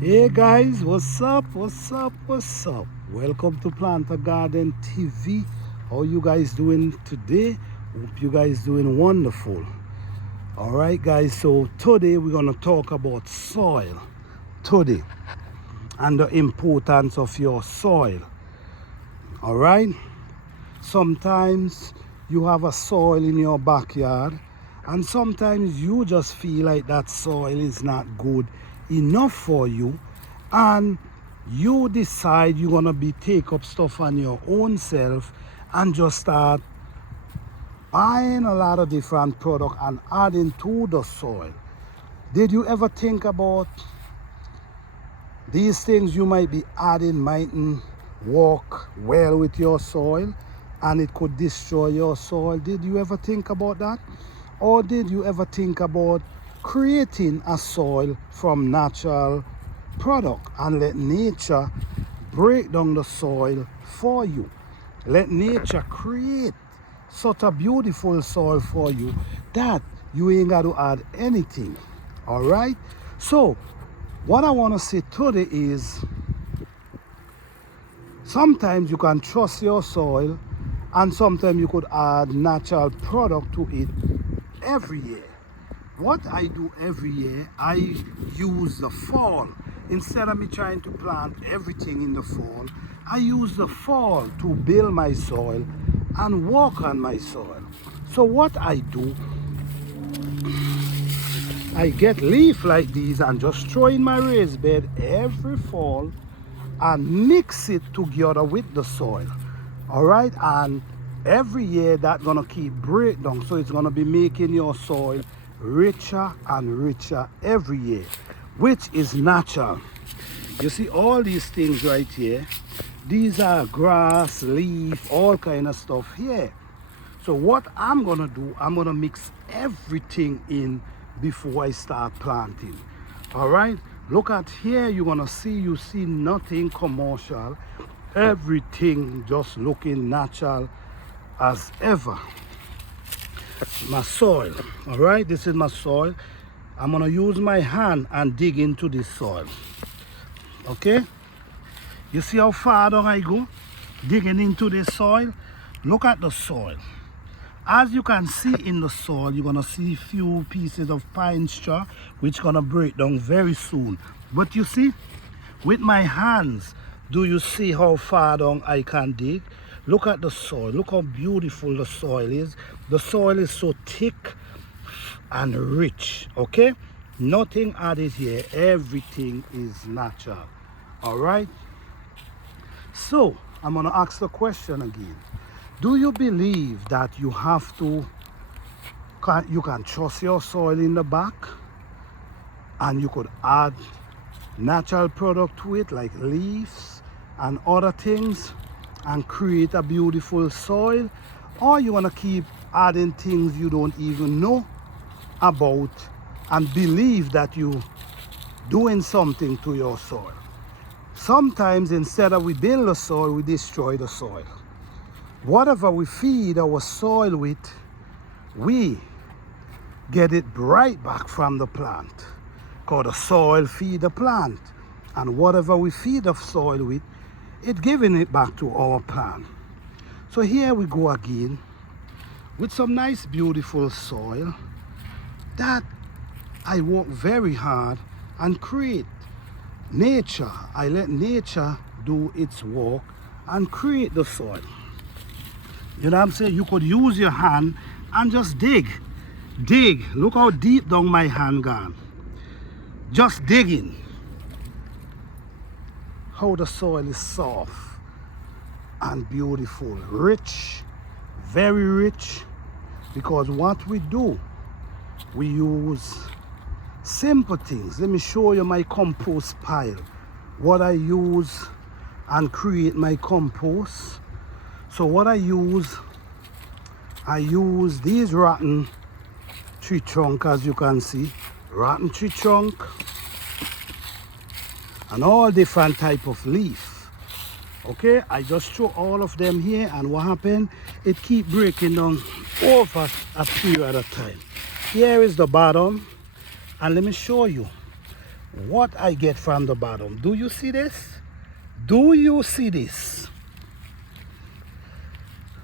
Hey guys, what's up? What's up? What's up? Welcome to Plant a Garden TV. How you guys doing today? Hope you guys doing wonderful. All right, guys. So today we're gonna talk about soil today and the importance of your soil. All right. Sometimes you have a soil in your backyard, and sometimes you just feel like that soil is not good enough for you, and you decide you're gonna be take up stuff on your own self and just start buying a lot of different product and adding to the soil. Did you ever think about these things you might be adding mightn't work well with your soil and it could destroy your soil? Did you ever think about that? Or did you ever think about creating a soil from natural product and let nature break down the soil for you? Let nature create such a beautiful soil for you that you ain't got to add anything. All right? So what I want to say today is sometimes you can trust your soil, and sometimes you could add natural product to it every year. What I do every year, I use the fall. Instead of me trying to plant everything in the fall, I use the fall to build my soil and work on my soil. So what I do, I get leaf like these and just throw in my raised bed every fall and mix it together with the soil. All right, and every year that's gonna keep breakdown, so it's gonna be making your soil richer and richer every year, which is natural. You see all these things right here, these are grass, leaf, all kind of stuff here. So what I'm gonna do, I'm gonna mix everything in before I start planting. All right, look at here, you're gonna see, you see nothing commercial, everything just looking natural as ever. My soil, all right, this is my soil. I'm gonna use my hand and dig into this soil. Okay, you see how far down I go digging into this soil? Look at the soil. As you can see in the soil, you're gonna see a few pieces of pine straw which gonna break down very soon. But you see, with my hands, do you see how far down I can dig? Look at the soil. Look how beautiful the soil is. The soil is so thick and rich, okay? Nothing added here. Everything is natural, all right? So, I'm gonna ask the question again. Do you believe that you have to, you can trust your soil in the back and you could add natural product to it like leaves and other things and create a beautiful soil? Or you want to keep adding things you don't even know about and believe that you doing something to your soil? Sometimes instead of we build the soil, we destroy the soil. Whatever we feed our soil with, we get it right back from the plant, because the soil feed the plant, and whatever we feed the soil with, it giving it back to our plant. So here we go again with some nice beautiful soil that I work very hard and create. Nature, I let nature do its work and create the soil. You know what I'm saying? You could use your hand and just dig. Dig. Look how deep down my hand gone. Just digging. How the soil is soft and beautiful. Rich. Very rich. Because what we do, we use simple things. Let me show you my compost pile. What I use and create my compost. So what I use these rotten tree trunk, as you can see, rotten tree trunk and all different type of leaf. Okay, I just throw all of them here, and what happened, it keep breaking down over a period of time. Here is the bottom, and let me show you what I get from the bottom. Do you see this? Do you see this?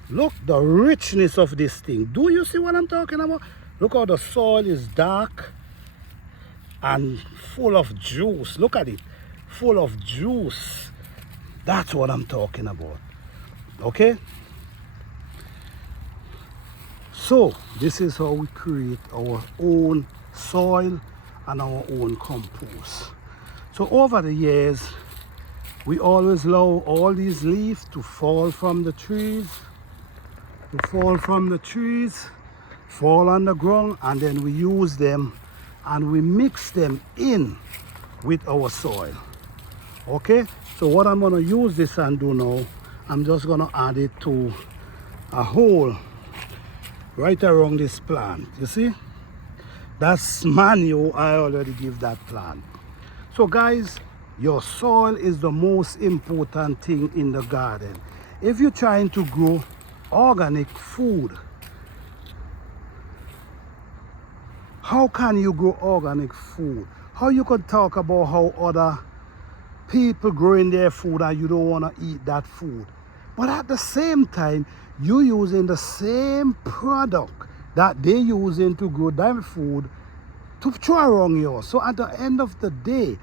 Look the richness of this thing. Do you see what I'm talking about? Look how the soil is dark and full of juice. Look at it, full of juice. That's what I'm talking about. Okay, so this is how we create our own soil and our own compost. So over the years, we always allow all these leaves to fall from the trees, fall on the ground, and then we use them and we mix them in with our soil. Okay, so what I'm going to use this and do now, I'm just going to add it to a hole right around this plant. You see, that's manure I already give that plant. So guys, your soil is the most important thing in the garden. If you're trying to grow organic food, how can you grow organic food? How you could talk about how other people growing their food and you don't want to eat that food, but at the same time you using the same product that they using to grow their food to throw around yours. So at the end of the day,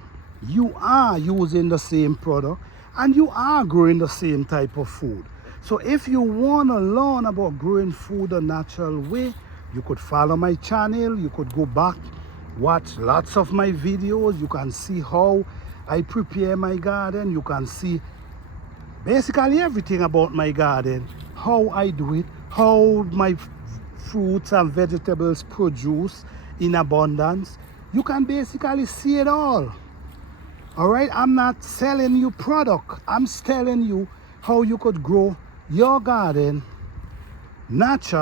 you are using the same product and you are growing the same type of food. So if you want to learn about growing food the natural way, you could follow my channel. You could go back, watch lots of my videos. You can see how I prepare my garden. You can see basically everything about my garden, how I do it, how my fruits and vegetables produce in abundance. You can basically see it all. All right, I'm not selling you product. I'm telling you how you could grow your garden natural.